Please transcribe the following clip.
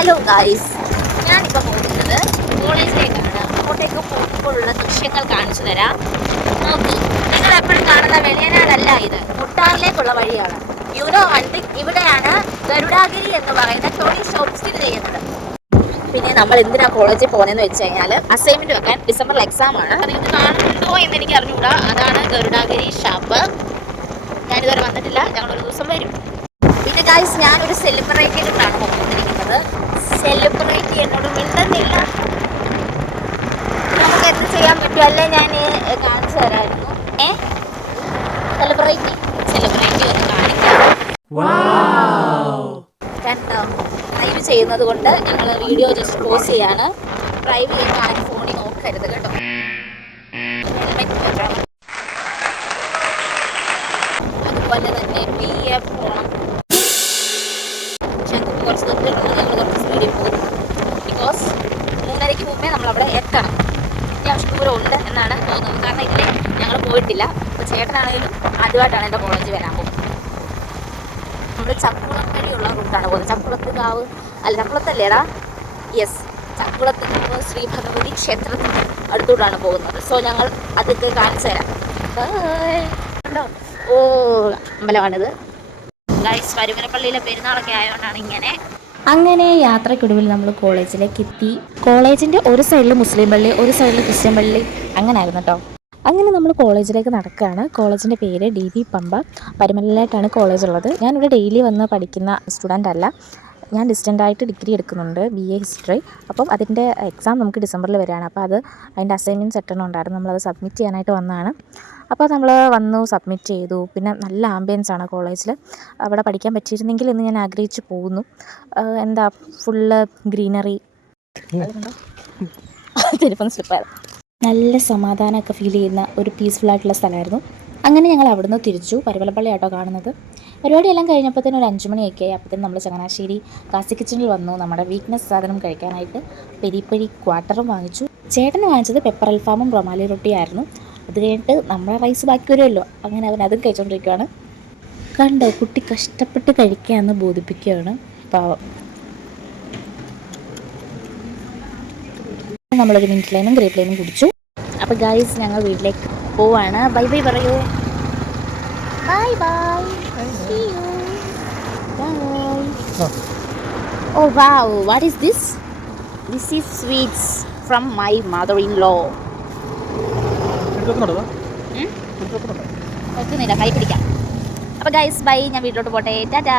Hello guys, ഞാനിപ്പോൾ പോകുന്നത് കോളേജിലേക്കാണ്. അങ്ങോട്ടേക്ക് പോകുമ്പോഴുള്ള ദൃശ്യങ്ങൾ കാണിച്ചു തരാം. നോക്കൂ, നിങ്ങൾ എപ്പോഴും കാണുന്ന വെളിയനാടല്ല ഇത്, മുട്ടാറിലേക്കുള്ള വഴിയാണ്. യുനോ വണ്ടി ഇവിടെയാണ് ഗരുഡാഗിരി എന്ന് പറയുന്ന ടോണി ഷോപ്പ് സ്ഥിതി ചെയ്യുന്നത്. പിന്നെ നമ്മൾ എന്തിനാ കോളേജിൽ പോകുന്നതെന്ന് വെച്ച് കഴിഞ്ഞാൽ അസൈൻമെന്റ് വെക്കാൻ ഡിസംബറിൽ എക്സാം ആണ്. അത് ഇത് കാണുന്നുണ്ടോ എന്ന് എനിക്ക് അറിഞ്ഞുകൂടാ. അതാണ് ഗരുഡാഗിരി ഷാപ്പ്. ഞാനിതുവരെ വന്നിട്ടില്ല, ഞങ്ങളൊരു ദിവസം വരും. പിന്നെ ഗായ്സ്, ഞാനൊരു സെലിബ്രിറ്റിയിലാണ് പോകുന്നിരിക്കുന്നത്. സെലിബ്രിറ്റി എന്നോട് മിണ്ടുന്നില്ല. നമുക്ക് എന്ത് ചെയ്യാൻ പറ്റും, അല്ലേ ഞാൻ കാണിച്ചു തരാമായിരുന്നു. സെലിബ്രിറ്റി ഒന്ന് കാണിക്കാം. കണ്ടോ, ഡ്രൈവ് ചെയ്യുന്നത് കൊണ്ട് ഞങ്ങൾ വീഡിയോ ജസ്റ്റ് പോസ് ചെയ്യാണ്. ഡ്രൈവ് ചെയ്യുന്ന ആരും ഫോണിൽ നോക്കരുത് കേട്ടോ. അതുപോലെ തന്നെ പയ്യെ പോകണം. കുറച്ച് ദൂരമുള്ളത് ഞങ്ങൾ കുറച്ച് സ്പീഡിൽ പോകും. ബിക്കോസ് 3:30 മുമ്പേ നമ്മളവിടെ എത്തണം. അത്യാവശ്യം ദൂരം ഉണ്ട് എന്നാണ് തോന്നുന്നത്. കാരണം ഇതിൽ ഞങ്ങൾ പോയിട്ടില്ല. അപ്പോൾ ചേട്ടനാണെങ്കിലും ആദ്യമായിട്ടാണ് എൻ്റെ കോളേജ് വരാൻ പോകുന്നത്. നമ്മൾ ചക്കുളം വഴിയുള്ള റൂട്ടാണ് പോകുന്നത്. ചക്കുളത്ത് കാവ് അല്ല, ചക്കുളത്തല്ലേടാ, യെസ്, ചക്കുളത്ത് കാവ് ശ്രീ ഭഗവതി ക്ഷേത്രത്തിന് അടുത്തോട്ടാണ് പോകുന്നത്. സോ ഞങ്ങൾ അതൊക്കെ കാണിച്ചു തരാം. കണ്ടോ, ഓ അമ്പലമാണിത് ഗൈസ്. പരുമലപ്പള്ളിയിലെ പെരുന്നാളൊക്കെ ആയതുകൊണ്ടാണ് ഇങ്ങനെ. അങ്ങനെ യാത്രയ്ക്കൊടുവിൽ നമ്മൾ കോളേജിലേക്ക് എത്തി. കോളേജിൻ്റെ ഒരു സൈഡിൽ മുസ്ലിം പള്ളി, ഒരു സൈഡിൽ ക്രിസ്ത്യൻ പള്ളി, അങ്ങനെയായിരുന്നു കേട്ടോ. അങ്ങനെ നമ്മൾ കോളേജിലേക്ക് നടക്കുകയാണ്. കോളേജിൻ്റെ പേര് DV പമ്പ. പരുമലയിലായിട്ടാണ് കോളേജ് ഉള്ളത്. ഞാനിവിടെ ഡെയിലി വന്ന് പഠിക്കുന്ന സ്റ്റുഡൻ്റ് അല്ല. ഞാൻ ഡിസ്റ്റൻ്റായിട്ട് ഡിഗ്രി എടുക്കുന്നുണ്ട്, BA ഹിസ്റ്ററി. അപ്പം അതിൻ്റെ എക്സാം നമുക്ക് ഡിസംബറിൽ വരികയാണ്. അപ്പോൾ അതിൻ്റെ അസൈൻമെൻറ്റ്സ് എട്ടെണ്ണം ഉണ്ടായിരുന്നു. നമ്മളത് സബ്മിറ്റ് ചെയ്യാനായിട്ട് വന്നതാണ്. അപ്പോൾ നമ്മൾ വന്നു, സബ്മിറ്റ് ചെയ്തു. പിന്നെ നല്ല ആംബിയൻസ് ആണ് കോളേജിൽ. അവിടെ പഠിക്കാൻ പറ്റിയിരുന്നെങ്കിൽ എന്ന് ഞാൻ ആഗ്രഹിച്ചു പോകുന്നു. എന്താ, ഫുള്ള് ഗ്രീനറി, തിരുപ്പം സ്ലിപ്പായിരുന്നു. നല്ല സമാധാനമൊക്കെ ഫീൽ ചെയ്യുന്ന ഒരു പീസ്ഫുള്ളായിട്ടുള്ള സ്ഥലമായിരുന്നു. അങ്ങനെ ഞങ്ങൾ അവിടുന്ന് തിരിച്ചു. പരുമലപ്പള്ളി ആട്ടോ കാണുന്നത്. പരിപാടിയെല്ലാം കഴിഞ്ഞപ്പോഴത്തേനും ഒരു 5 മണിയൊക്കെ ആയി. അപ്പോഴത്തേനും നമ്മൾ ചങ്ങനാശ്ശേരി കാസി കിച്ചണിൽ വന്നു നമ്മുടെ വീക്ക്നെസ് സാധനം കഴിക്കാനായിട്ട്. പെരിപ്പരി ക്വാർട്ടറും വാങ്ങിച്ചു. ചേട്ടന് വാങ്ങിച്ചത് പെപ്പർ അൽഫാമും റൊമാലി റൊട്ടിയായിരുന്നു. അത് കഴിഞ്ഞിട്ട് നമ്മുടെ റൈസ് ബാക്കി വരുമല്ലോ, അങ്ങനെ അവൻ അതും കഴിച്ചുകൊണ്ടിരിക്കുകയാണ്. കണ്ടോ, കുട്ടി കഷ്ടപ്പെട്ട് കഴിക്കാമെന്ന് ബോധിപ്പിക്കുകയാണ്, പാവം. നമ്മളൊരു മിൻറ്റ് ലൈനും ഗ്രേപ്പ് ലൈനും കുടിച്ചു. അപ്പോൾ ഗായ്സ്, ഞങ്ങൾ വീട്ടിലേക്ക് പോവാണ്. ബൈ ബൈ പറയൂ. Bye bye, see you. Bye. Oh wow, what is this? This is sweets from my mother-in-law. നോക്കുന്നില്ല, കൈ പിടിക്കാം. അപ്പോൾ ഗൈസ് ബൈ, ഞാൻ വീട്ടിലോട്ട് പോട്ടെ. ടാറ്റാ.